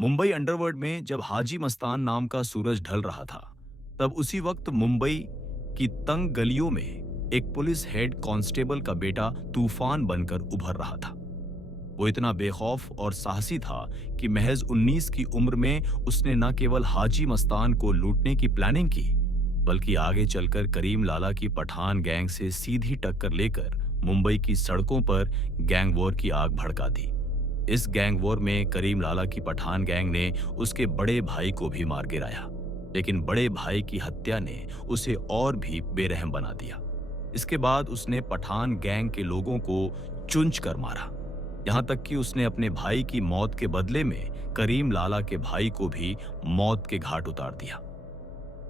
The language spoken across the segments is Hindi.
मुंबई अंडरवर्ल्ड में जब हाजी मस्तान नाम का सूरज ढल रहा था, तब उसी वक्त मुंबई की तंग गलियों में एक पुलिस हेड कांस्टेबल का बेटा तूफान बनकर उभर रहा था। वो इतना बेखौफ और साहसी था कि महज 19 की उम्र में उसने न केवल हाजी मस्तान को लूटने की प्लानिंग की, बल्कि आगे चलकर करीम लाला की पठान गैंग से सीधी टक्कर लेकर मुंबई की सड़कों पर गैंग वॉर की आग भड़का दी। इस गैंग वॉर में करीम लाला की पठान गैंग ने उसके बड़े भाई को भी मार गिराया, लेकिन बड़े भाई की हत्या ने उसे और भी बेरहम बना दिया। इसके बाद उसने पठान गैंग के लोगों को चुंच कर मारा, यहाँ तक कि उसने अपने भाई की मौत के बदले में करीम लाला के भाई को भी मौत के घाट उतार दिया।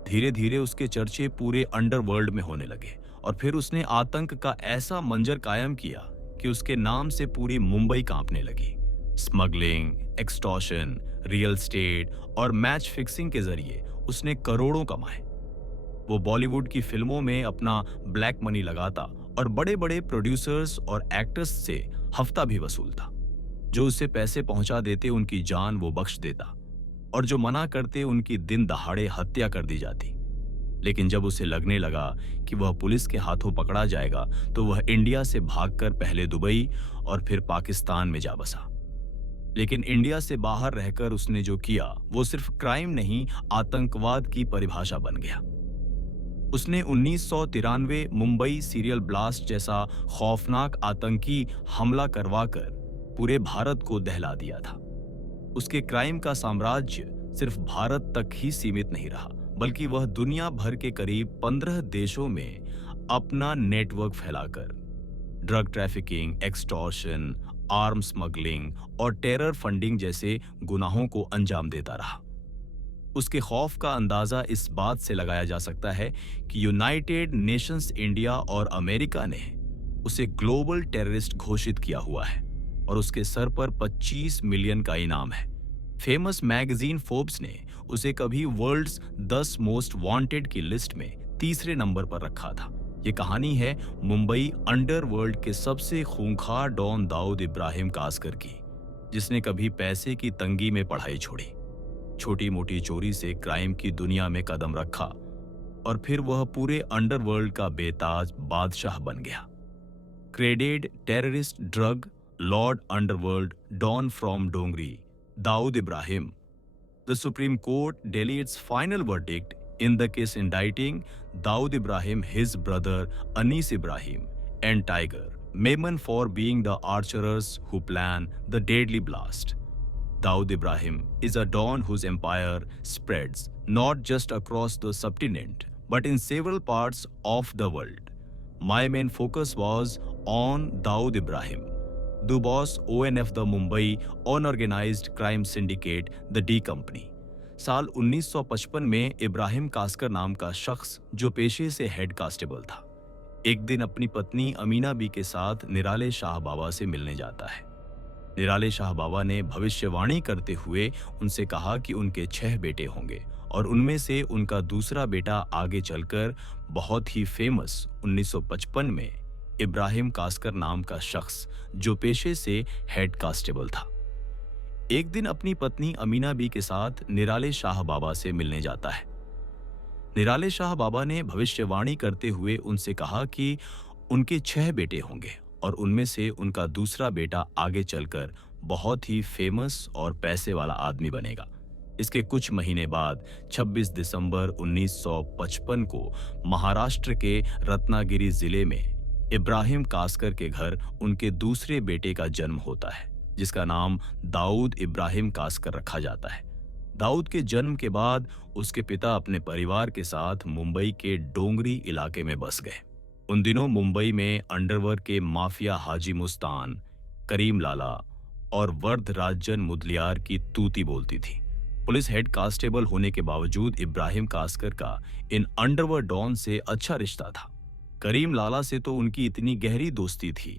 धीरे धीरे उसके चर्चे पूरे अंडरवर्ल्ड में होने लगे और फिर उसने आतंक का ऐसा मंजर कायम किया कि उसके नाम से पूरी मुंबई कांपने लगी। स्मगलिंग, एक्सटॉर्शन, रियल एस्टेट और मैच फिक्सिंग के जरिए उसने करोड़ों कमाए। वो बॉलीवुड की फिल्मों में अपना ब्लैक मनी लगाता और बड़े बड़े प्रोड्यूसर्स और एक्टर्स से हफ्ता भी वसूलता। जो उसे पैसे पहुंचा देते उनकी जान वो बख्श देता और जो मना करते उनकी दिन दहाड़े हत्या कर दी जाती। लेकिन जब उसे लगने लगा कि वह पुलिस के हाथों पकड़ा जाएगा, तो वह इंडिया से भागकर पहले दुबई और फिर पाकिस्तान में जा बसा। लेकिन इंडिया से बाहर रहकर उसने जो किया वो सिर्फ क्राइम नहीं, आतंकवाद की परिभाषा बन गया। उसने 1993 मुंबई सीरियल ब्लास्ट जैसा खौफनाक आतंकी हमला करवाकर पूरे भारत को दहला दिया था। उसके क्राइम का साम्राज्य सिर्फ भारत तक ही सीमित नहीं रहा, बल्कि वह दुनिया भर के करीब 15 देशों में अपना नेटवर्क फैलाकर drug trafficking, extortion, arm smuggling और टेरर फंडिंग जैसे गुनाहों को अंजाम देता रहा। उसके खौफ का अंदाजा इस बात से लगाया जा सकता है कि यूनाइटेड नेशंस इंडिया और अमेरिका ने उसे ग्लोबल टेररिस्ट घोषित किया हुआ है और उसके सर पर 25 मिलियन का इनाम है। फेमस मैगजीन फोर्ब्स ने उसे कभी वर्ल्ड्स 10 मोस्ट वांटेड की लिस्ट में तीसरे नंबर पर रखा था। ये कहानी है मुंबई अंडरवर्ल्ड के सबसे खूंखार डॉन दाऊद इब्राहिम कासकर की, जिसने कभी पैसे की तंगी में पढ़ाई छोड़ी, छोटी मोटी चोरी से क्राइम की दुनिया में कदम रखा और फिर वह पूरे अंडरवर्ल्ड का बेताज बादशाह बन गया। क्रेडेड terrorist drug lord underworld don from Dongri, Dawood Ibrahim. The Supreme Court delayed its final verdict in the case indicting Dawood Ibrahim, his brother Anis Ibrahim, and Tiger Memon for being the archers who planned the deadly blast. Dawood Ibrahim is a don whose empire spreads not just across the subcontinent but in several parts of the world. My main focus was on Dawood Ibrahim, the boss ONF the Mumbai Unorganized Crime Syndicate the D Company। साल 1955 में इब्राहिम कासकर नाम का शख्स, जो पेशे से हेड कांस्टेबल था, एक दिन अपनी पत्नी अमीना बी के साथ निराले शाह बाबा से मिलने जाता है। निराले शाह बाबा ने भविष्यवाणी करते हुए उनसे कहा कि उनके 6 बेटे होंगे और उनमें से उनका दूसरा बेटा आगे चलकर बहुत ही फेमस 1955 में इब्राहिम कासकर नाम का शख्स, जो पेशे से हेड कांस्टेबल था, एक दिन अपनी पत्नी अमीना बी के साथ निराले शाह बाबा से मिलने जाता है। निराले शाह बाबा ने भविष्यवाणी करते हुए उनसे कहा कि उनके 6 बेटे होंगे और उनमें से उनका दूसरा बेटा आगे चलकर बहुत ही फेमस और पैसे वाला आदमी बनेगा। इसके कुछ महीने बाद 26 दिसंबर 1955 को महाराष्ट्र के रत्नागिरी जिले में इब्राहिम कासकर के घर उनके दूसरे बेटे का जन्म होता है, जिसका नाम दाऊद इब्राहिम कासकर रखा जाता है। दाऊद के जन्म के बाद उसके पिता अपने परिवार के साथ मुंबई के डोंगरी इलाके में बस गए। उन दिनों मुंबई में अंडरवर्ल्ड के माफिया हाजी मुस्तान, करीम लाला और वर्धराजन मुदलियार की तूती बोलती थी। पुलिस हेड कांस्टेबल होने के बावजूद इब्राहिम कासकर का इन अंडरवर्ल्ड डॉन से अच्छा रिश्ता था। करीम लाला से तो उनकी इतनी गहरी दोस्ती थी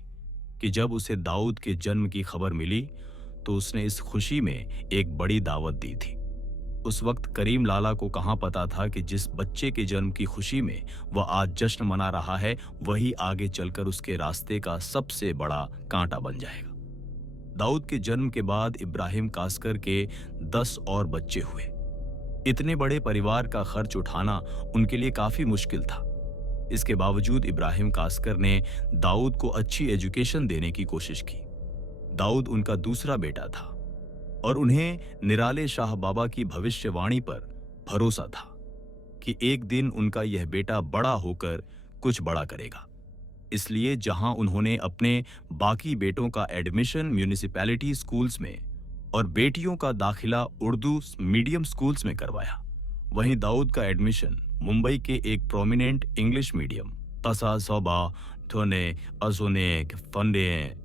कि जब उसे दाऊद के जन्म की खबर मिली तो उसने इस खुशी में एक बड़ी दावत दी थी। उस वक्त करीम लाला को कहाँ पता था कि जिस बच्चे के जन्म की खुशी में वह आज जश्न मना रहा है, वही आगे चलकर उसके रास्ते का सबसे बड़ा कांटा बन जाएगा। दाऊद के जन्म के बाद इब्राहिम कास्कर के 10 और बच्चे हुए। इतने बड़े परिवार का खर्च उठाना उनके लिए काफी मुश्किल था। इसके बावजूद इब्राहिम कास्कर ने दाऊद को अच्छी एजुकेशन देने की कोशिश की। दाऊद उनका दूसरा बेटा था और उन्हें निराले शाह बाबा की भविष्यवाणी पर भरोसा था कि एक दिन उनका यह बेटा बड़ा होकर कुछ बड़ा करेगा। इसलिए जहां उन्होंने अपने बाकी बेटों का एडमिशन म्यूनिसिपैलिटी स्कूल्स में और बेटियों का दाखिला उर्दू मीडियम स्कूल्स में करवाया, वहीं दाऊद का एडमिशन मुंबई के एक प्रोमिनेंट इंग्लिश मीडियम तसा सोबा थोने अजोने फंडे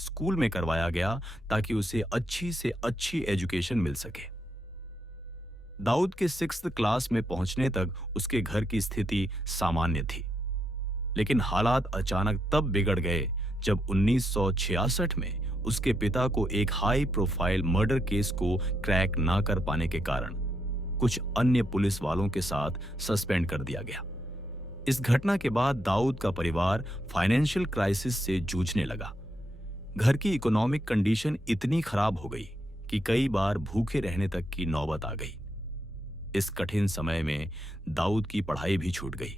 स्कूल में करवाया गया ताकि उसे अच्छी से अच्छी एजुकेशन मिल सके। दाऊद के 6th क्लास में पहुंचने तक उसके घर की स्थिति सामान्य थी, लेकिन हालात अचानक तब बिगड़ गए जब 1966 में उसके पिता को एक हाई प्रोफाइल मर्डर केस को क्रैक ना कर पाने के कारण कुछ अन्य पुलिस वालों के साथ सस्पेंड कर दिया गया। इस घटना के बाद दाऊद का परिवार फाइनेंशियल क्राइसिस से जूझने लगा। घर की इकोनॉमिक कंडीशन इतनी खराब हो गई कि कई बार भूखे रहने तक की नौबत आ गई। इस कठिन समय में दाऊद की पढ़ाई भी छूट गई।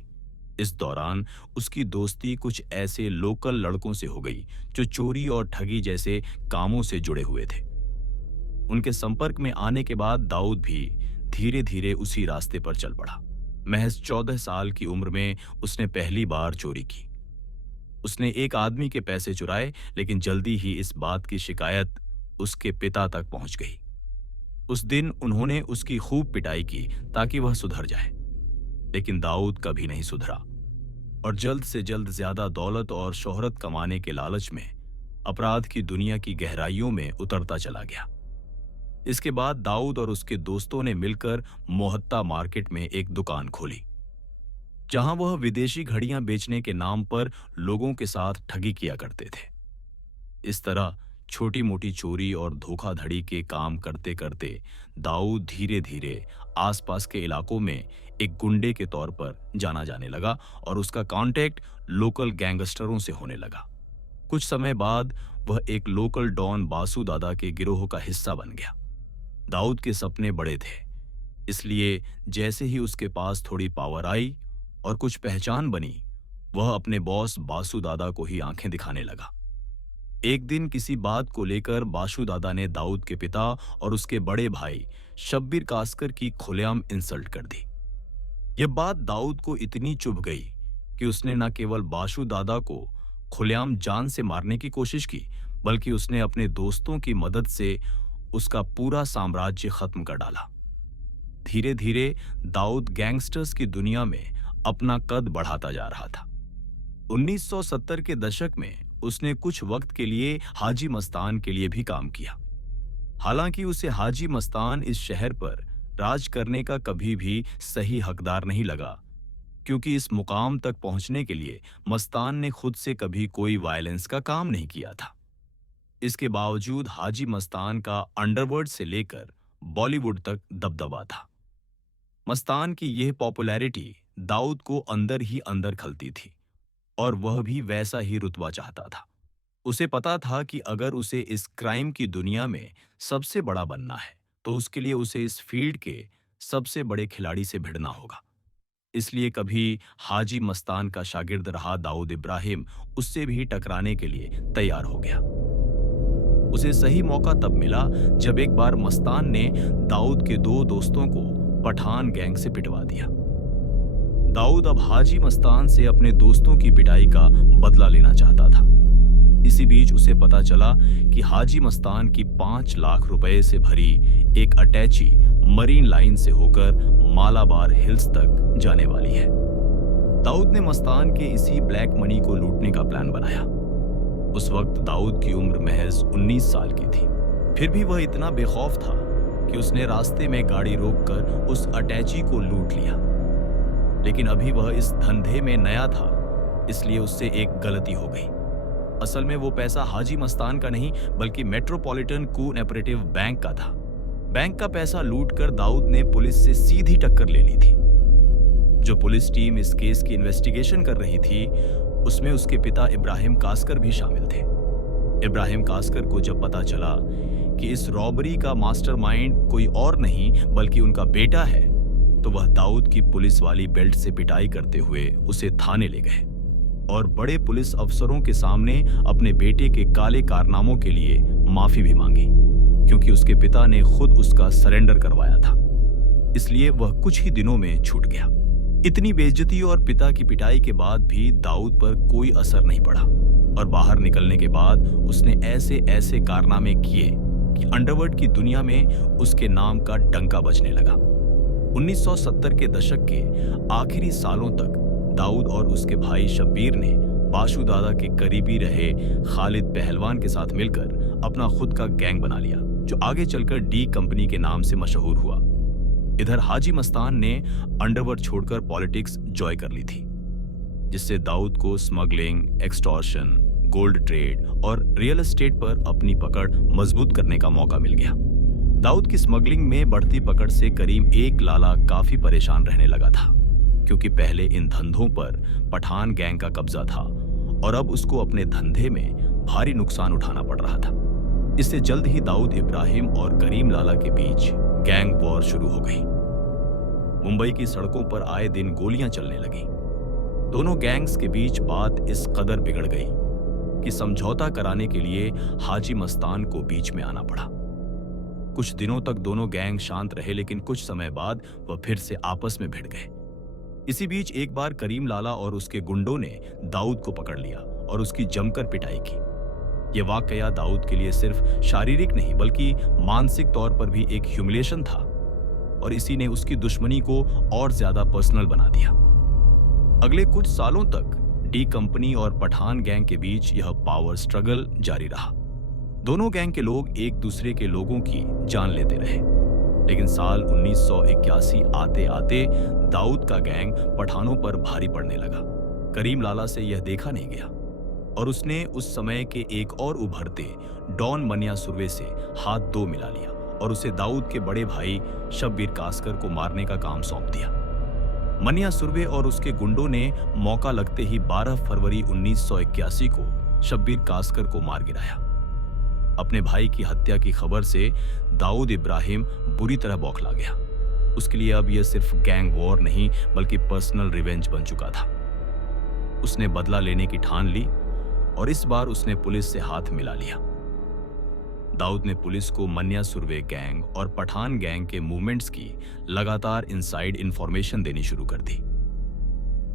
इस दौरान उसकी दोस्ती कुछ ऐसे लोकल लड़कों से हो गई जो चोरी और ठगी जैसे कामों से जुड़े हुए थे। उनके संपर्क में आने के बाद दाऊद भी धीरे धीरे उसी रास्ते पर चल पड़ा। महज 14 साल की उम्र में उसने पहली बार चोरी की। उसने एक आदमी के पैसे चुराए, लेकिन जल्दी ही इस बात की शिकायत उसके पिता तक पहुंच गई। उस दिन उन्होंने उसकी खूब पिटाई की ताकि वह सुधर जाए, लेकिन दाऊद कभी नहीं सुधरा और जल्द से जल्द ज्यादा दौलत और शोहरत कमाने के लालच में अपराध की दुनिया की गहराइयों में उतरता चला गया। इसके बाद दाऊद और उसके दोस्तों ने मिलकर मोहत्ता मार्केट में एक दुकान खोली, जहां वह विदेशी घड़ियां बेचने के नाम पर लोगों के साथ ठगी किया करते थे। इस तरह छोटी मोटी चोरी और धोखाधड़ी के काम करते करते दाऊद धीरे धीरे आसपास के इलाकों में एक गुंडे के तौर पर जाना जाने लगा और उसका कांटेक्ट लोकल गैंगस्टरों से होने लगा। कुछ समय बाद वह एक लोकल डॉन बासु दादा के गिरोह का हिस्सा बन गया। दाऊद के सपने बड़े थे, इसलिए जैसे ही उसके पास थोड़ी पावर आई और कुछ पहचान बनी, वह अपने बॉस बासु दादा को ही आंखें दिखाने लगा। एक दिन किसी बात को लेकर बासु दादा ने दाऊद के पिता और उसके बड़े भाई शब्बीर कास्कर की खुलेआम इंसल्ट कर दी। यह बात दाऊद को इतनी चुभ गई कि उसने न केवल बासु दादा को खुलेआम जान से मारने की कोशिश की, बल्कि उसने अपने दोस्तों की मदद से उसका पूरा साम्राज्य खत्म कर डाला। धीरे धीरे दाऊद गैंगस्टर्स की दुनिया में अपना कद बढ़ाता जा रहा था। 1970 के दशक में उसने कुछ वक्त के लिए हाजी मस्तान के लिए भी काम किया। हालांकि उसे हाजी मस्तान इस शहर पर राज करने का कभी भी सही हकदार नहीं लगा, क्योंकि इस मुकाम तक पहुंचने के लिए मस्तान ने खुद से कभी कोई वायलेंस का काम नहीं किया था। इसके बावजूद हाजी मस्तान का अंडरवर्ल्ड से लेकर बॉलीवुड तक दबदबा था। मस्तान की यह पॉपुलैरिटी दाऊद को अंदर ही अंदर खलती थी और वह भी वैसा ही रुतबा चाहता था। उसे पता था कि अगर उसे इस क्राइम की दुनिया में सबसे बड़ा बनना है तो उसके लिए उसे इस फील्ड के सबसे बड़े खिलाड़ी से भिड़ना होगा। इसलिए कभी हाजी मस्तान का शागिर्द रहा दाऊद इब्राहिम उससे भी टकराने के लिए तैयार हो गया। उसे सही मौका तब मिला जब एक बार मस्तान ने दाऊद के 2 दोस्तों को पठान गैंग से पिटवा दिया। दाऊद अब हाजी मस्तान से अपने दोस्तों की पिटाई का बदला लेना चाहता था। इसी बीच उसे पता चला कि हाजी मस्तान की 5 लाख रुपए से भरी एक अटैची मरीन लाइन से होकर मालाबार हिल्स तक जाने वाली है। दाऊद ने मस्तान के इसी ब्लैक मनी को लूटने का प्लान बनाया। उस वक्त दाऊद की उम्र महज 19 साल की थी। फिर भी वह इतना बेखौफ था कि उसने रास्ते में गाड़ी रोककर उस अटैची को लूट लिया। लेकिन अभी वह इस धंधे में नया था, इसलिए उससे एक गलती हो गई। असल में वो पैसा हाजी मस्तान का नहीं बल्कि मेट्रोपॉलिटन कोऑपरेटिव बैंक का था। बैंक का पैसा लूटकर दाऊद ने पुलिस से सीधी टक्कर ले ली थी। जो पुलिस टीम इस केस की इन्वेस्टिगेशन कर रही थी, उसमें उसके पिता इब्राहिम कास्कर भी शामिल थे। इब्राहिम कास्कर को जब पता चला कि इस रॉबरी का मास्टरमाइंड कोई और नहीं बल्कि उनका बेटा है, तो वह दाऊद की पुलिस वाली बेल्ट से पिटाई करते हुए उसे थाने ले गए और बड़े पुलिस अफसरों के सामने अपने बेटे के काले कारनामों के लिए माफी भी मांगी, क्योंकि उसके पिता ने खुद उसका सरेंडर करवाया था। इसलिए वह कुछ ही दिनों में छूट गया। इतनी बेइज्जती और पिता की पिटाई के बाद भी दाऊद पर कोई असर नहीं पड़ा और बाहर निकलने के बाद उसने ऐसे ऐसे कारनामे किए कि अंडरवर्ल्ड की दुनिया में उसके नाम का डंका बजने लगा। 1970 के दशक के आखिरी सालों तक दाऊद और उसके भाई शब्बीर ने बाशु दादा के करीबी रहे खालिद पहलवान के साथ मिलकर अपना खुद का गैंग बना लिया, जो आगे चलकर डी कंपनी के नाम से मशहूर हुआ। इधर हाजी मस्तान ने अंडरवर्ल्ड छोड़कर पॉलिटिक्स जॉय कर ली थी, जिससे दाऊद को स्मगलिंग, एक्सटॉर्शन, गोल्ड ट्रेड और रियल एस्टेट पर अपनी पकड़ मजबूत करने का मौका मिल गया। दाऊद की स्मगलिंग में बढ़ती पकड़ से करीम एक लाला काफी परेशान रहने लगा था, क्योंकि पहले इन धंधों पर पठान गैंग का कब्जा था और अब उसको अपने धंधे में भारी नुकसान उठाना पड़ रहा था। इससे जल्द ही दाऊद इब्राहिम और करीम लाला के बीच गैंग वॉर शुरू हो गई। मुंबई की सड़कों पर आए दिन गोलियां चलने लगी। दोनों गैंग्स के बीच बात इस कदर बिगड़ गई कि समझौता कराने के लिए हाजी मस्तान को बीच में आना पड़ा। कुछ दिनों तक दोनों गैंग शांत रहे, लेकिन कुछ समय बाद वह फिर से आपस में भिड़ गए। इसी बीच एक बार करीम लाला और उसके गुंडों ने दाऊद को पकड़ लिया और उसकी जमकर पिटाई की। यह वाकया दाऊद के लिए सिर्फ शारीरिक नहीं बल्कि मानसिक तौर पर भी एक ह्यूमिलिएशन था और इसी ने उसकी दुश्मनी को और ज्यादा पर्सनल बना दिया। अगले कुछ सालों तक डी कंपनी और पठान गैंग के बीच यह पावर स्ट्रगल जारी रहा। दोनों गैंग के लोग एक दूसरे के लोगों की जान लेते रहे, लेकिन साल 1981 आते आते दाऊद का गैंग पठानों पर भारी पड़ने लगा। करीम लाला से यह देखा नहीं गया और उसने उस समय के एक और उभरते डॉन मनिया सुर्वे से हाथ धो मिला लिया और उसे दाऊद के बड़े भाई शब्बीर कास्कर को मारने का काम सौंप दिया। मनिया सुर्वे और उसके गुंडों ने मौका लगते ही 12 फरवरी 1981 को शब्बीर कास्कर को मार गिराया। अपने भाई की हत्या की खबर से दाऊद इब्राहिम बुरी तरह बौखला गया। उसके लिए अब यह सिर्फ गैंग वॉर नहीं बल्कि पर्सनल रिवेंज बन चुका था। उसने बदला लेने की ठान ली और इस बार उसने पुलिस से हाथ मिला लिया। दाऊद ने पुलिस को मनिया सुर्वे गैंग और पठान गैंग के मूवमेंट्स की लगातार इनसाइड इंफॉर्मेशन देनी शुरू कर दी।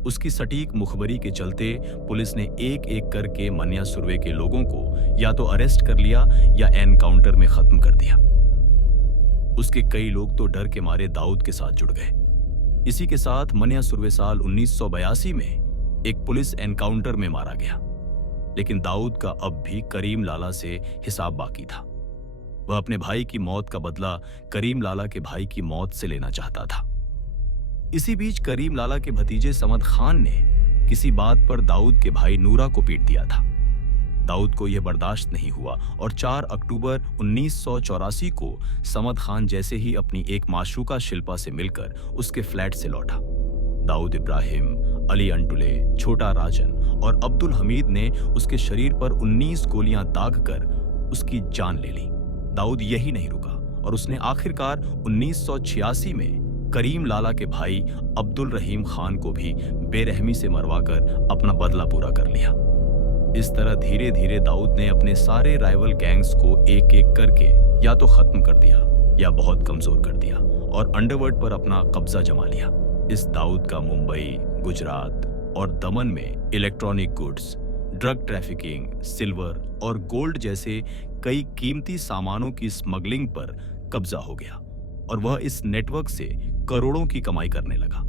उसकी सटीक मुखबरी के चलते पुलिस ने एक एक करके मनिया सुर्वे के लोगों को या तो अरेस्ट कर लिया या एनकाउंटर में खत्म कर दिया। उसके कई लोग तो डर के मारे दाऊद के साथ जुड़ गए। इसी के साथ मनिया सुर्वे साल 1982 में एक पुलिस एनकाउंटर में मारा गया, लेकिन दाऊद का अब भी करीम लाला से हिसाब बाकी था। वह अपने भाई की मौत का बदला करीम लाला के भाई की मौत से लेना चाहता था। इसी बीच करीम लाला के भतीजे समद खान ने किसी बात पर दाऊद के भाई नूरा को पीट दिया था। दाऊद को यह बर्दाश्त नहीं हुआ और 4 अक्टूबर 1984 को समद खान जैसे ही अपनी एक माशूका शिल्पा से मिलकर उसके फ्लैट से लौटा। दाऊद इब्राहिम, अली अंटुले, छोटा राजन और अब्दुल हमीद ने उसके शरीर पर 19 गोलियां दागकर उसकी जान ले ली। दाऊद यही नहीं रुका और उसने आखिरकार 1986 में करीम लाला के भाई अब्दुल रहीम खान को भी बेरहमी से मरवाकर अपना बदला पूरा कर लिया। इस तरह धीरे धीरे दाऊद ने अपने सारे राइवल गैंग्स को एक एक करके या तो खत्म कर दिया या बहुत कमजोर कर दिया और अंडरवर्ल्ड पर अपना कब्जा जमा लिया। इस दाऊद का मुंबई, गुजरात और दमन में electronic goods, drug trafficking, silver और गोल्ड जैसे कई कीमती सामानों की स्मगलिंग पर कब्जा हो गया और वह इस नेटवर्क से करोड़ों की कमाई करने लगा।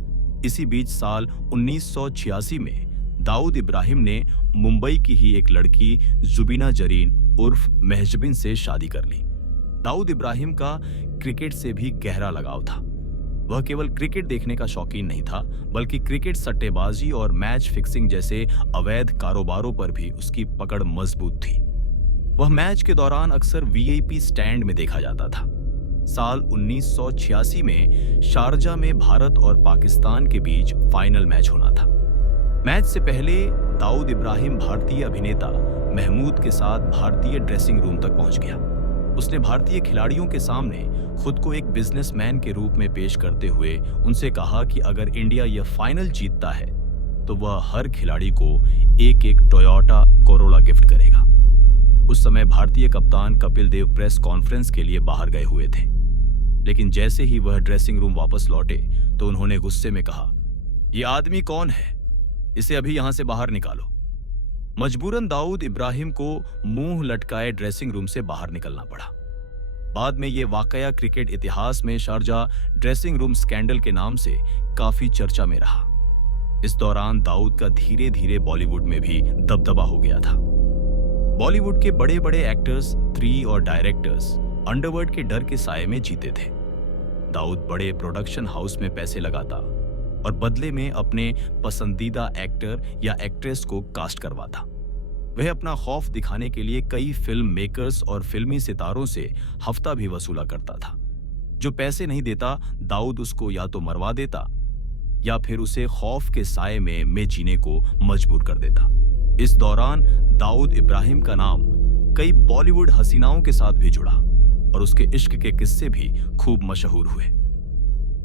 इसी बीच साल 1986 में दाऊद इब्राहिम ने मुंबई की ही एक लड़की जुबीना जरीन उर्फ महजबिन से शादी कर ली। दाऊद इब्राहिम का क्रिकेट से भी गहरा लगाव था। वह केवल क्रिकेट देखने का शौकीन नहीं था, बल्कि क्रिकेट, सट्टेबाजी और मैच फिक्सिंग जैसे अवैध कारोबारों पर भी उसकी पकड़ मजबूत थी। वह मैच के दौरान अक्सर वीआईपी स्टैंड में देखा जाता था। साल 1986 में शारजा में भारत और पाकिस्तान के बीच फाइनल मैच होना था। मैच से पहले दाऊद इब्राहिम भारतीय अभिनेता महमूद के साथ भारतीय ड्रेसिंग रूम तक पहुंच गया। उसने भारतीय खिलाड़ियों के सामने खुद को एक बिजनेसमैन के रूप में पेश करते हुए उनसे कहा कि अगर इंडिया यह फाइनल जीतता है तो वह हर खिलाड़ी को एक एक टोयोटा कोरोला गिफ्ट करेगा। उस समय भारतीय कप्तान कपिल देव प्रेस कॉन्फ्रेंस के लिए बाहर गए हुए थे, लेकिन जैसे ही वह ड्रेसिंग रूम वापस लौटे तो उन्होंने गुस्से में कहा, यह आदमी कौन है? इसे अभी यहां से बाहर निकालो। मजबूरन दाऊद इब्राहिम को मुंह लटकाए ड्रेसिंग रूम से बाहर निकलना पड़ा। बाद में यह वाकया क्रिकेट इतिहास में शारजा ड्रेसिंग रूम स्कैंडल के नाम से काफी चर्चा में रहा। इस दौरान दाऊद का धीरे धीरे बॉलीवुड में भी दबदबा हो गया था। बॉलीवुड के बड़े बड़े एक्टर्स, स्त्री और डायरेक्टर्स अंडरवर्ल्ड के डर के साये में जीते थे। दाऊद बड़े प्रोडक्शन हाउस में पैसे लगाता और बदले में अपने पसंदीदा एक्टर या एक्ट्रेस को कास्ट करवाता। वह अपना खौफ दिखाने के लिए कई फिल्म मेकर्स और फिल्मी सितारों से हफ्ता भी वसूला करता था। जो पैसे नहीं देता, दाऊद उसको या तो मरवा देता या फिर उसे खौफ के साये में जीने को मजबूर कर देता। इस दौरान दाऊद इब्राहिम का नाम कई बॉलीवुड हसीनाओं के साथ भी जुड़ा और उसके इश्क के किस्से भी खूब मशहूर हुए।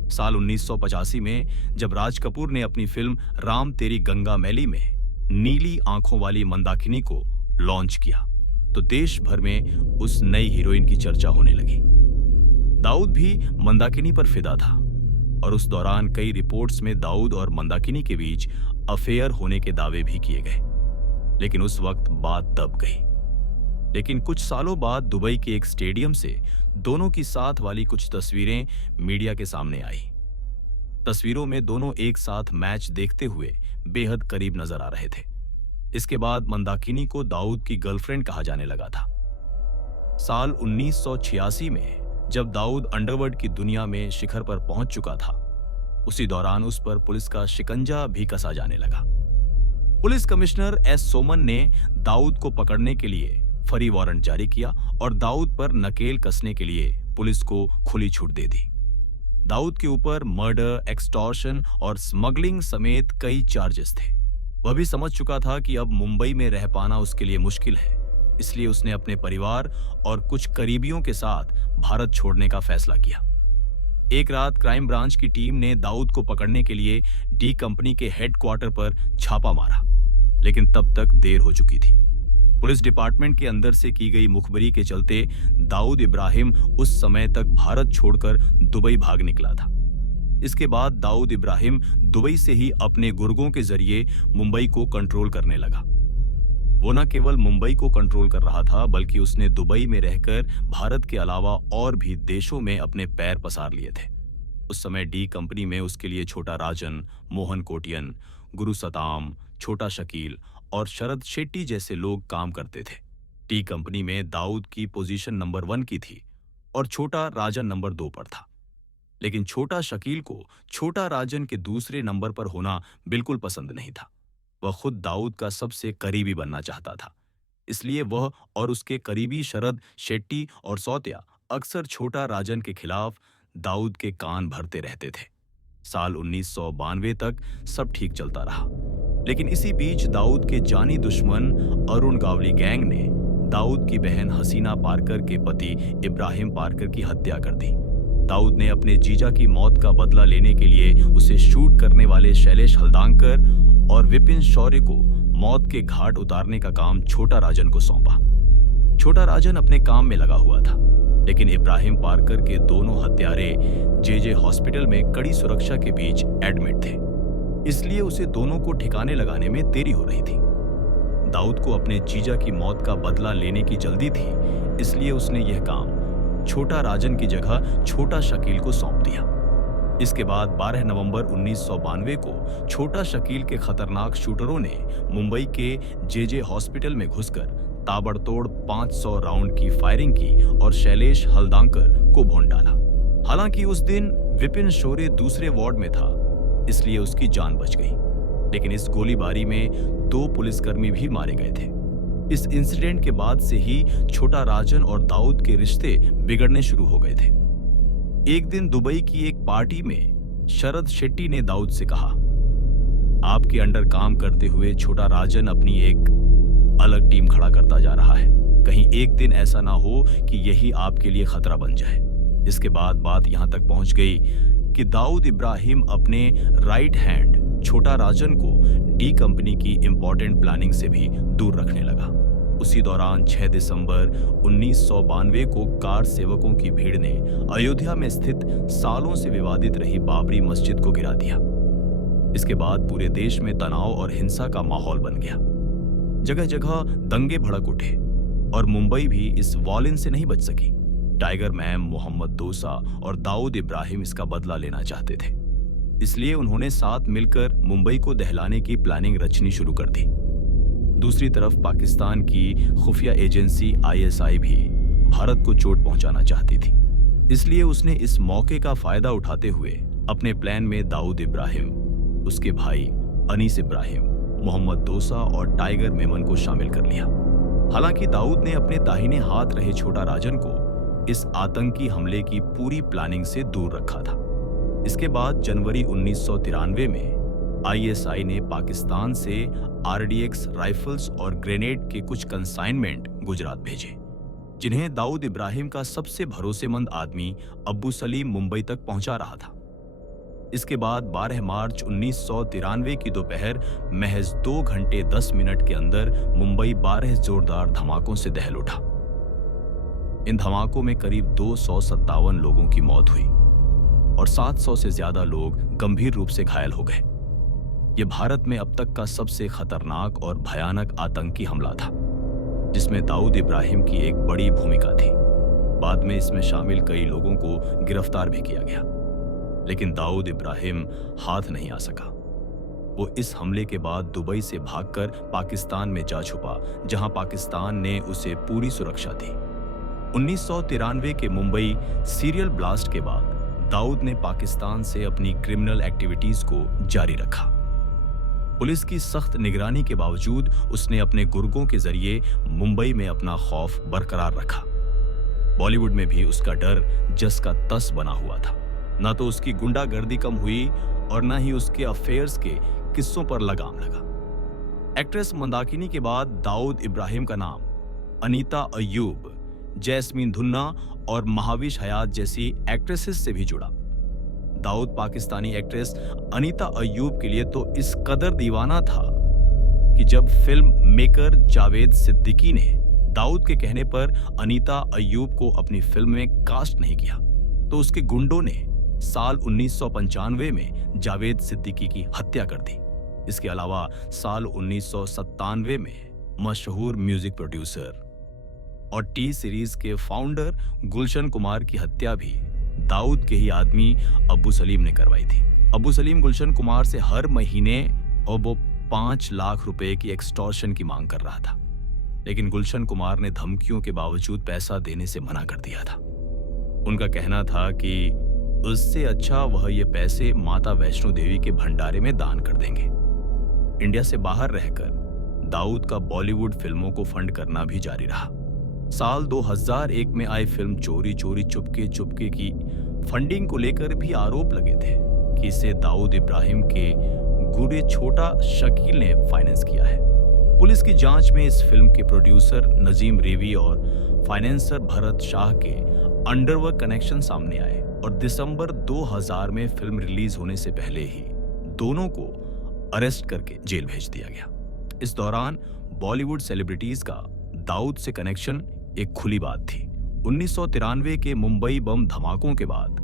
साल 1985 में जब राज कपूर ने अपनी फिल्म राम तेरी गंगा मैली में नीली आंखों वाली मंदाकिनी को लॉन्च किया तो देश भर में उस नई हीरोइन की चर्चा होने लगी। दाऊद भी मंदाकिनी पर फिदा था और उस दौरान कई रिपोर्ट्स में दाऊद और मंदाकिनी के बीच अफेयर होने के दावे भी किए गए, लेकिन उस वक्त बात दब गई। लेकिन कुछ सालों बाद दुबई के एक स्टेडियम से दोनों की साथ वाली कुछ तस्वीरें मीडिया के सामने आई। तस्वीरों में दोनों एक साथ मैच देखते हुए बेहद करीब नजर आ रहे थे। इसके बाद मंदाकिनी को दाऊद की गर्लफ्रेंड कहा जाने लगा था। साल 1986 में जब दाऊद अंडरवर्ल्ड की दुनिया में शिखर पर पहुंच चुका था, उसी दौरान उस पर पुलिस का शिकंजा भी कसा जाने लगा। पुलिस कमिश्नर एस सोमन ने दाऊद को पकड़ने के लिए फरी वारंट जारी किया और दाऊद पर नकेल कसने के लिए पुलिस को खुली छूट दे दी। दाऊद के ऊपर मर्डर, एक्सटॉर्शन और स्मगलिंग समेत कई चार्जेस थे। वह भी समझ चुका था कि अब मुंबई में रह पाना उसके लिए मुश्किल है, इसलिए उसने अपने परिवार और कुछ करीबियों के साथ भारत छोड़ने का फैसला किया। एक रात क्राइम ब्रांच की टीम ने दाऊद को पकड़ने के लिए डी कंपनी के हेडक्वार्टर पर छापा मारा, लेकिन तब तक देर हो चुकी थी। पुलिस डिपार्टमेंट के अंदर से की गई मुखबरी के चलते दाऊद इब्राहिम उस समय तक भारत छोड़कर दुबई भाग निकला था। इसके बाद दाऊद इब्राहिम दुबई से ही अपने गुर्गों के जरिए मुंबई को कंट्रोल करने लगा। वो न केवल मुंबई को कंट्रोल कर रहा था, बल्कि उसने दुबई में रहकर भारत के अलावा और भी देशों में अपने पैर पसार लिए थे। उस समय डी कंपनी में उसके लिए छोटा राजन, मोहन कोटियन, गुरु सताम, छोटा शकील और शरद शेट्टी जैसे लोग काम करते थे। टी कंपनी में दाऊद की पोजीशन नंबर 1 की थी और छोटा राजन नंबर 2 पर था। लेकिन छोटा शकील को छोटा राजन के दूसरे नंबर पर होना बिल्कुल पसंद नहीं था। वह खुद दाऊद का सबसे करीबी बनना चाहता था, इसलिए वह और उसके करीबी शरद शेट्टी और सौत्या अक्सर छोटा राजन के खिलाफ दाऊद के कान भरते रहते थे। साल 1992 तक सब ठीक चलता रहा, लेकिन इसी बीच दाऊद के जानी दुश्मन अरुण गावली गैंग ने दाऊद की बहन हसीना पारकर के पति इब्राहिम पारकर की हत्या कर दी। दाऊद ने अपने जीजा की मौत का बदला लेने के लिए उसे शूट करने वाले शैलेश हल्दांकर और विपिन शौर्य को मौत के घाट उतारने का काम छोटा राजन को सौंपा। छोटा राजन अपने काम में लगा हुआ था, लेकिन इब्राहिम पारकर के दोनों हत्यारे जे हॉस्पिटल में कड़ी सुरक्षा के बीच एडमिट थे। इसलिए उसे दोनों को ठिकाने लगाने में देरी हो रही थी। दाऊद को अपने जीजा की मौत का बदला लेने की जल्दी थी, इसलिए उसने यह काम छोटा राजन की जगह छोटा शकील को सौंप दिया। इसके बाद 12 नवंबर 1992 को छोटा शकील के खतरनाक शूटरों ने मुंबई के जेजे हॉस्पिटल में घुसकर ताबड़तोड़ 500 राउंड की फायरिंग की और शैलेश हल्दांकर को भून डाला। हालांकि उस दिन विपिन शोरे दूसरे वार्ड में था, इसलिए उसकी जान बच गई, लेकिन इस गोलीबारी में 2 पुलिसकर्मी भी मारे गए थे। इस इंसिडेंट के बाद से ही छोटा राजन और दाऊद के रिश्ते बिगड़ने शुरू हो गए थे। एक दिन दुबई की एक पार्टी में शरद शेट्टी ने दाऊद से कहा, आपके अंडर काम करते हुए छोटा राजन अपनी एक अलग टीम खड़ा करता जा रहा है। कहीं एक दिन ऐसा ना हो कि यही आपके लिए खतरा बन जाए। इसके बाद बात यहां तक पहुंच गई कि दाऊद इब्राहिम अपने राइट हैंड छोटा राजन को डी कंपनी की इंपॉर्टेंट प्लानिंग से भी दूर रखने लगा। उसी दौरान 6 दिसंबर 1992 को कार सेवकों की भीड़ ने अयोध्या में स्थित सालों से विवादित रही बाबरी मस्जिद को गिरा दिया। इसके बाद पूरे देश में तनाव और हिंसा का माहौल बन गया। जगह जगह दंगे भड़क उठे और मुंबई भी इस वॉयलेंस से नहीं बच सकी। टाइगर मैम, मोहम्मद दोसा और दाऊद इब्राहिम इसका बदला लेना चाहते थे, इसलिए उन्होंने साथ मिलकर मुंबई को दहलाने की प्लानिंग रचनी शुरू कर दी। दूसरी तरफ पाकिस्तान की खुफिया एजेंसी आईएसआई भी भारत को चोट पहुंचाना चाहती थी, इसलिए उसने इस मौके का फायदा उठाते हुए अपने प्लान में दाऊद इब्राहिम, उसके भाई अनीस इब्राहिम, मोहम्मद दोसा और टाइगर मेमन को शामिल कर लिया। हालांकि दाऊद ने अपने दाहिने हाथ रहे छोटा राजन को इस आतंकी हमले की पूरी प्लानिंग से दूर रखा था। इसके बाद जनवरी 1993 में आईएसआई ने पाकिस्तान से आरडीएक्स राइफल्स और ग्रेनेड के कुछ कंसाइनमेंट गुजरात भेजे, जिन्हें दाऊद इब्राहिम का सबसे भरोसेमंद आदमी अब्बू सलीम मुंबई तक पहुंचा रहा था। इसके बाद 12 मार्च 1993 की दोपहर महज 2 घंटे 10 मिनट के अंदर मुंबई 12 जोरदार धमाकों से दहल उठा। इन धमाकों में करीब 257 लोगों की मौत हुई और 700 से ज्यादा लोग गंभीर रूप से घायल हो गए। यह भारत में अब तक का सबसे खतरनाक और भयानक आतंकी हमला था, जिसमें दाऊद इब्राहिम की एक बड़ी भूमिका थी। बाद में इसमें शामिल कई लोगों को गिरफ्तार भी किया गया, लेकिन दाऊद इब्राहिम हाथ नहीं आ सका। वो इस हमले के बाद दुबई से भागकर पाकिस्तान में जा छुपा, जहां पाकिस्तान ने उसे पूरी सुरक्षा दी। 1993 के मुंबई सीरियल ब्लास्ट के बाद दाऊद ने पाकिस्तान से अपनी क्रिमिनल एक्टिविटीज को जारी रखा। पुलिस की सख्त निगरानी के बावजूद उसने अपने गुर्गों के जरिए मुंबई में अपना खौफ बरकरार रखा। बॉलीवुड में भी उसका डर जस का तस बना हुआ था। न तो उसकी गुंडागर्दी कम हुई और न ही उसके अफेयर्स के किस्सों पर लगाम लगा। एक्ट्रेस मंदाकिनी के बाद दाऊद इब्राहिम का नाम अनीता अय्यूब, जैस्मीन धुन्ना और महाविश हयात जैसी एक्ट्रेसेस से भी जुड़ा। दाऊद पाकिस्तानी एक्ट्रेस अनीता अय्यूब के लिए तो इस कदर दीवाना था कि जब फिल्म मेकर जावेद सिद्दीकी ने दाऊद के कहने पर अनीता अय्यूब को अपनी फिल्म में कास्ट नहीं किया, तो उसके गुंडों ने साल 1995 में जावेद सिद्दीकी की हत्या कर दी। इसके अलावा साल 1997 में मशहूर म्यूजिक प्रोड्यूसर और टी सीरीज के फाउंडर गुलशन कुमार की हत्या भी दाऊद के ही आदमी अब्बू सलीम ने करवाई थी। अब्बू सलीम गुलशन कुमार से हर महीने और वो 5 लाख रुपए की एक्सटॉर्शन की मांग कर रहा था, लेकिन गुलशन कुमार ने धमकियों के बावजूद पैसा देने से मना कर दिया था। उनका कहना था कि उससे अच्छा वह ये पैसे माता वैष्णो देवी के भंडारे में दान कर देंगे। इंडिया से बाहर रहकर दाऊद का बॉलीवुड फिल्मों को फंड करना भी जारी रहा। साल 2001 में आई फिल्म चोरी चोरी चुपके चुपके की फंडिंग को लेकर भी आरोप लगे थे कि इसे दाऊद इब्राहिम के गुरे छोटा शकील ने फाइनेंस किया है। पुलिस की जांच में इस फिल्म के प्रोड्यूसर नजीम रेवी और फाइनेंसर भरत शाह के अंडरवर्क कनेक्शन सामने आए और दिसंबर 2000 में फिल्म रिलीज होने से पहले ही दोनों को अरेस्ट करके जेल भेज दिया गया। इस दौरान बॉलीवुड सेलिब्रिटीज का दाऊद से कनेक्शन एक खुली बात थी। 1993 के मुंबई बम धमाकों के बाद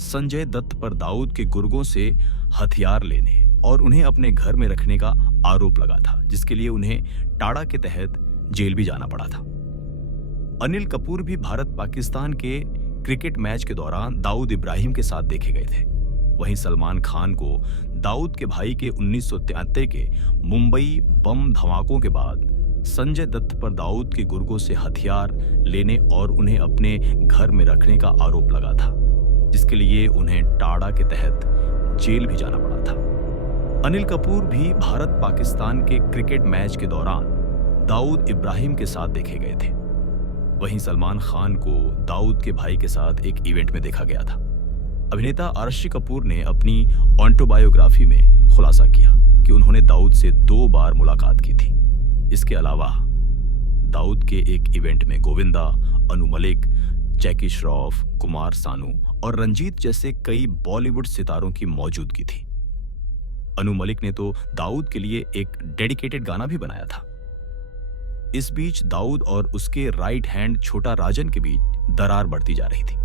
संजय दत्त पर दाऊद के गुर्गों से हथियार लेने और उन्हें अपने घर में रखने का आरोप लगा था, जिसके लिए उन्हें टाड़ा के तहत जेल भी जाना पड़ा था। अनिल कपूर भी भारत पाकिस्तान के क्रिकेट मैच के दौरान दाऊद इब्राहिम के साथ देखे गए थे। वहीं सलमान खान को दाऊद के भाई के 1973 के मुंबई बम धमाकों के बाद संजय दत्त पर दाऊद के गुर्गों से हथियार लेने और उन्हें अपने घर में रखने का आरोप लगा था, जिसके लिए उन्हें टाड़ा के तहत जेल भी जाना पड़ा था। अनिल कपूर भी भारत पाकिस्तान के क्रिकेट मैच के दौरान दाऊद इब्राहिम के साथ देखे गए थे। वहीं सलमान खान को दाऊद के भाई के साथ एक इवेंट में देखा गया था। अभिनेता अर्शी कपूर ने अपनी ऑटोबायोग्राफी में खुलासा किया कि उन्होंने दाऊद से 2 बार मुलाकात की थी। इसके अलावा दाऊद के एक इवेंट में गोविंदा, अनु मलिक, जैकी श्रॉफ, कुमार सानू और रंजीत जैसे कई बॉलीवुड सितारों की मौजूदगी थी। अनु मलिक ने तो दाऊद के लिए एक डेडिकेटेड गाना भी बनाया था। इस बीच दाऊद और उसके राइट हैंड छोटा राजन के बीच दरार बढ़ती जा रही थी।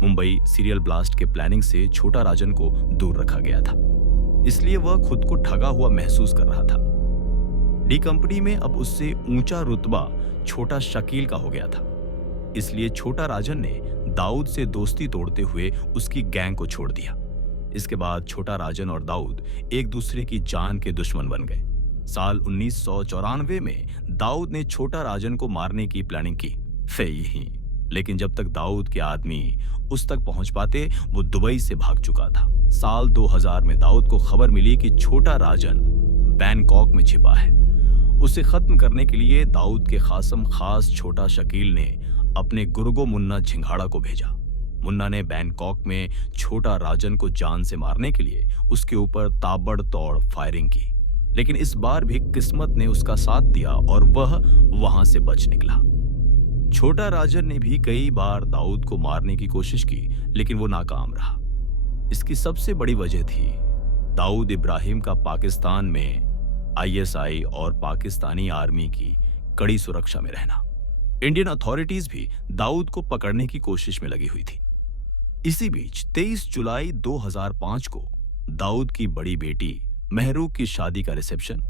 मुंबई सीरियल ब्लास्ट के प्लानिंग से छोटा राजन को दूर रखा गया था, इसलिए वह खुद को ठगा हुआ महसूस कर रहा था। डी कंपनी में अब उससे ऊंचा रुतबा छोटा शकील का हो गया था, इसलिए छोटा राजन ने दाऊद से दोस्ती तोड़ते हुए उसकी गैंग को छोड़ दिया। इसके बाद छोटा राजन और दाऊद एक दूसरे की जान के दुश्मन बन गए। साल 1994 में दाऊद ने छोटा राजन को मारने की प्लानिंग की, सही ही, लेकिन जब तक दाऊद के आदमी उस तक पहुंच पाते वो दुबई से भाग चुका था। साल 2000 में दाऊद को खबर मिली कि छोटा राजन बैंकॉक में छिपा है। उसे खत्म करने के लिए दाऊद के खासम खास छोटा शकील ने अपने गुर्गो मुन्ना झिंगाड़ा को भेजा। मुन्ना ने बैंकॉक में छोटा राजन को जान से मारने के लिए उसके ऊपर ताबड़तोड़ फायरिंग की, लेकिन इस बार भी किस्मत ने उसका साथ दिया और वह वहां से बच निकला। छोटा राजन ने भी कई बार दाऊद को मारने की कोशिश की, लेकिन वो नाकाम रहा। इसकी सबसे बड़ी वजह थी दाऊद इब्राहिम का पाकिस्तान में आईएसआई और पाकिस्तानी आर्मी की कड़ी सुरक्षा में रहना। इंडियन अथॉरिटीज भी दाऊद को पकड़ने की कोशिश में लगी हुई थी। इसी बीच 23 जुलाई 2005 को दाऊद की बड़ी बेटी महरूक की शादी का रिसेप्शन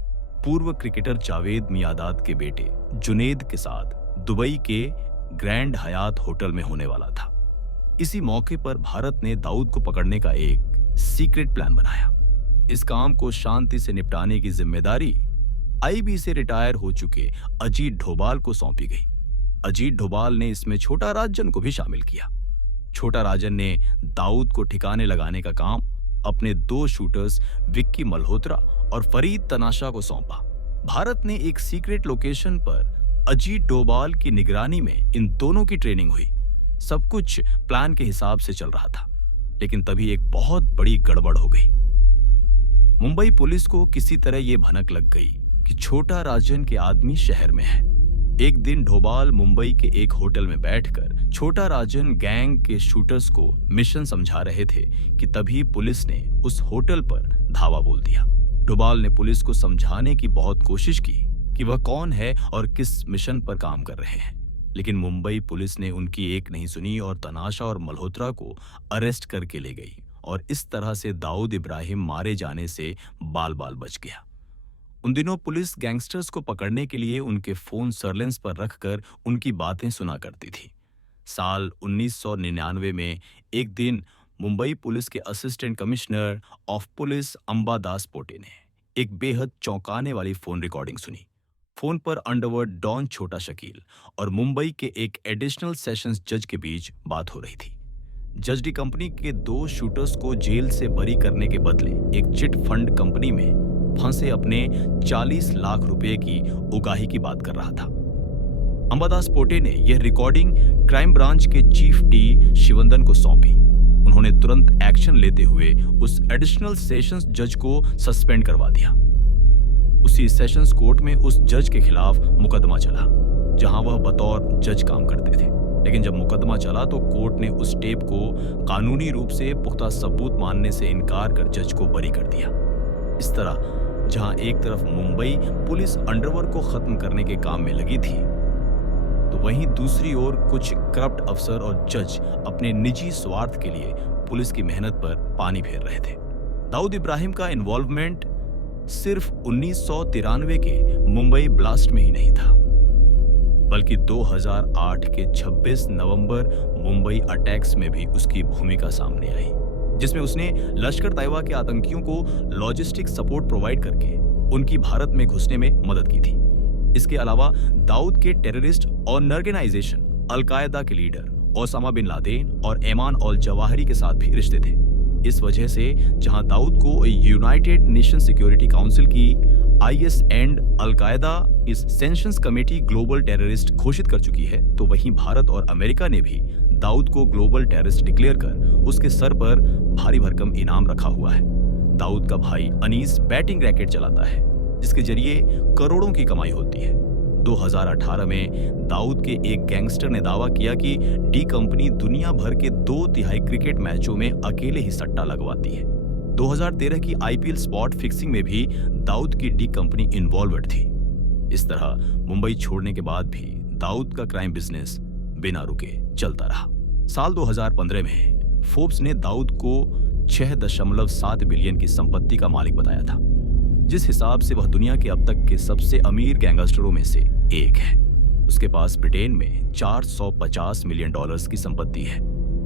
पूर्व क्रिकेटर जावेद मियादाद के बेटे जुनेद के साथ दुबई के ग्रैंड हयात होटल में होने वाला था। इसी मौके पर भारत ने दाऊद को पकड़ने का एक सीक्रेट प्लान बनाया। इस काम को शांति से निपटाने की जिम्मेदारी आईबी से रिटायर हो चुके अजीत डोभाल को सौंपी गई। अजीत डोभाल ने इसमें छोटा राजन को भी शामिल किया। छोटा राजन ने दाऊद को ठिकाने लगाने का काम अपने 2 शूटर्स विक्की मल्होत्रा और फरीद तनाशा को सौंपा। भारत ने एक सीक्रेट लोकेशन पर अजीत डोभाल की निगरानी में इन दोनों की ट्रेनिंग हुई। सब कुछ प्लान के हिसाब से चल रहा था, लेकिन तभी एक बहुत बड़ी गड़बड़ हो गई। मुंबई पुलिस को किसी तरह यह भनक लग गई कि छोटा राजन के आदमी शहर में है। एक दिन डोभाल मुंबई के एक होटल में बैठकर छोटा राजन गैंग के शूटर्स को मिशन समझा रहे थे कि तभी पुलिस ने उस होटल पर धावा बोल दिया। डोभाल ने पुलिस को समझाने की बहुत कोशिश की कि वह कौन है और किस मिशन पर काम कर रहे हैं, लेकिन मुंबई पुलिस ने उनकी एक नहीं सुनी और तनाशा और मल्होत्रा को अरेस्ट करके ले गई और इस तरह से दाऊद इब्राहिम मारे जाने से बाल बाल बच गया। उन दिनों पुलिस गैंगस्टर्स को पकड़ने के लिए उनके फोन सर्लेंस पर रखकर उनकी बातें सुना करती थी। साल 1999 में एक दिन मुंबई पुलिस के assistant commissioner of police Amba Das Pote ने एक बेहद चौंकाने वाली फोन रिकॉर्डिंग सुनी। फोन पर अंडरवर्ल्ड डॉन छोटा शकील और मुंबई के एक एडिशनल सेशंस जज के बीच बात हो रही थी। जज डी कंपनी के 2 शूटर्स को जेल से बरी करने के बदले एक चिट फंड कंपनी में फंसे अपने 40 लाख रुपए की उगाही की बात कर रहा था। अंबादास पोटे ने यह रिकॉर्डिंग क्राइम ब्रांच के चीफ डी शिवंदन को सौंपी। उन्होंने तुरंत एक्शन लेते हुए उस एडिशनल सेशंस जज को सस्पेंड करवा दिया। उसी सेशंस कोर्ट में उस जज के खिलाफ मुकदमा चला, जहां वह बतौर जज काम करते थे। लेकिन जब मुकदमा चला तो कोर्ट ने उस टेप को कानूनी रूप से पुख्ता सबूत मानने से इनकार कर जज को बरी कर दिया। इस तरह जहां एक तरफ मुंबई पुलिस अंडरवर्ल्ड को खत्म करने के काम में लगी थी, तो वहीं दूसरी ओर कुछ करप्ट अफसर और जज अपने निजी स्वार्थ के लिए पुलिस की मेहनत पर पानी फेर रहे थे। दाऊद इब्राहिम का इन्वॉल्वमेंट सिर्फ 1993 के मुंबई ब्लास्ट में ही नहीं था, बल्कि 2008 के 26 नवंबर मुंबई अटैक्स में भी उसकी भूमिका सामने आई, जिसमें उसने लश्कर तैयबा के आतंकियों को लॉजिस्टिक सपोर्ट प्रोवाइड करके उनकी भारत में घुसने में मदद की थी। इसके अलावा दाऊद के टेररिस्ट ऑर्गेनाइजेशन अल-कायदा के लीडर ओसामा बिन लादेन और एमान अल जवाहिरी के साथ भी रिश्ते थे। इस वजह से जहां दाऊद को यूनाइटेड नेशन सिक्योरिटी काउंसिल की IS एंड अल-कायदा इस सैंक्शंस कमेटी ग्लोबल टेररिस्ट घोषित कर चुकी है, तो वहीं भारत और अमेरिका ने भी दाऊद को ग्लोबल टेररिस्ट डिक्लेयर कर उसके सर पर भारी भरकम इनाम रखा हुआ है। दाऊद का भाई अनीस बैटिंग रैकेट चलाता है, जिसके जरिए करोड़ों की कमाई होती है। 2018 में दाऊद के एक गैंगस्टर ने दावा किया कि डी कंपनी दुनिया भर के 2/3 क्रिकेट मैचों में अकेले ही सट्टा लगवाती है। 2013 की IPL स्पॉट फिक्सिंग में भी दाऊद की डी कंपनी इन्वॉल्वड थी। इस तरह मुंबई छोड़ने के बाद भी दाऊद का क्राइम बिजनेस बिना रुके चलता रहा। साल 2015 में फोर्ब्स ने दाऊद को 6.7 बिलियन की संपत्ति का मालिक बताया था, जिस हिसाब से वह दुनिया के अब तक के सबसे अमीर गैंगस्टरों में से एक है। उसके पास ब्रिटेन में 450 मिलियन डॉलर्स की संपत्ति है,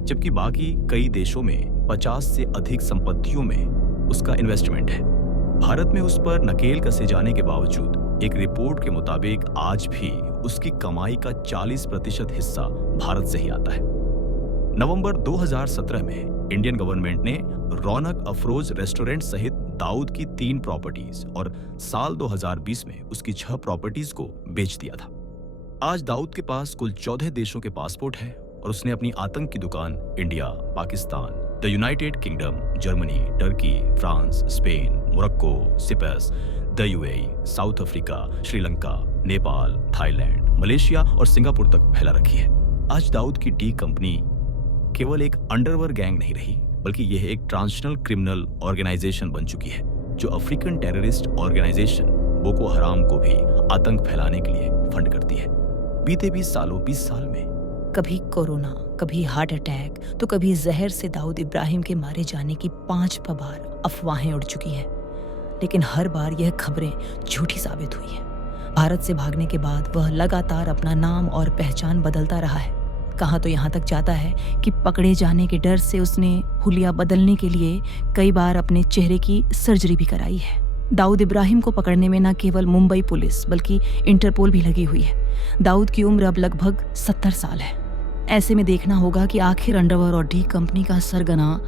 जबकि बाकी कई देशों में 50 से अधिक संपत्तियों में उसका इन्वेस्टमेंट है। भारत में उस पर नकेल कसे जाने के बावजूद एक रिपोर्ट के मुताबिक आज भी उसकी कमाई का 40% हिस्सा भारत से ही आता है। नवंबर 2017 में इंडियन गवर्नमेंट ने रौनक अफरोज रेस्टोरेंट सहित दाऊद की 3 प्रॉपर्टीज और साल 2020 में उसकी 6 प्रॉपर्टीज को बेच दिया था। आज दाऊद के पास कुल 14 देशों के पासपोर्ट है और उसने अपनी आतंक की दुकान India, Pakistan, the United kingdom, Germany, Turkey, France, Spain, Morocco, space, the UAE, south Africa, Sri Lanka, Nepal, Thailand, Malaysia और सिंगापुर तक फैला रखी है। आज दाऊद की डी कंपनी केवल एक अंडरवर्ल्ड गैंग नहीं रही, बल्कि यह एक ट्रांसनेशनल क्रिमिनल ऑर्गेनाइजेशन बन चुकी है, जो अफ्रीकन टेररिस्ट ऑर्गेनाइजेशन बोको हराम को भी आतंक फैलाने के लिए फंड करती है। बीते 20 साल में कभी कोरोना, कभी हार्ट अटैक, तो कभी जहर से दाऊद इब्राहिम के मारे जाने की 5 बार अफवाहें उड़ चुकी हैं, लेकिन हर बार यह खबरें झूठी साबित हुई हैं। भारत से भागने के बाद वह लगातार अपना नाम और पहचान बदलता रहा है। कहाँ तो यहाँ तक जाता है कि पकड़े जाने के डर से उसने हुलिया बदलने के लिए कई बार अपने चेहरे की सर्जरी भी कराई है। दाऊद इब्राहिम को पकड़ने में न केवल मुंबई पुलिस बल्कि इंटरपोल भी लगी हुई है। दाऊद की उम्र अब लगभग 70 साल है। ऐसे में देखना होगा कि आखिर अंडरवर्ल्ड और डी कंपनी का सरगना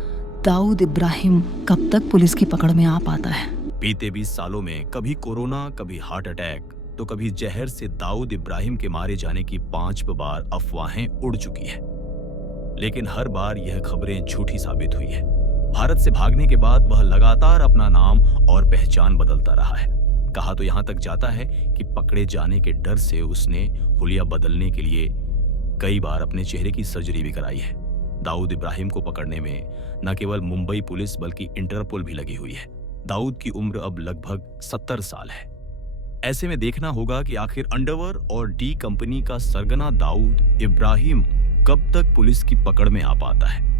दाऊद इब्राहिम कब तक पुलिस की पकड़ में आ पाता है। बीते 20 सालों में कभी कोरोना, कभी हार्ट अटैक, तो कभी जहर से दाऊद इब्राहिम के मारे जाने की 5 बार अफवाहें उड़ चुकी है, लेकिन हर बार यह खबरें झूठी साबित हुई है। भारत से भागने के बाद वह लगातार अपना नाम और पहचान बदलता रहा है। कहा तो यहाँ तक जाता है कि पकड़े जाने के डर से उसने हुलिया बदलने के लिए कई बार अपने चेहरे की सर्जरी भी कराई है। दाऊद इब्राहिम को पकड़ने में न केवल मुंबई पुलिस बल्कि इंटरपोल भी लगी हुई है। दाऊद की उम्र अब लगभग 70 साल है। ऐसे में देखना होगा कि आखिर अंडरवर्ल्ड और डी कंपनी का सरगना दाऊद इब्राहिम कब तक पुलिस की पकड़ में आ पाता है।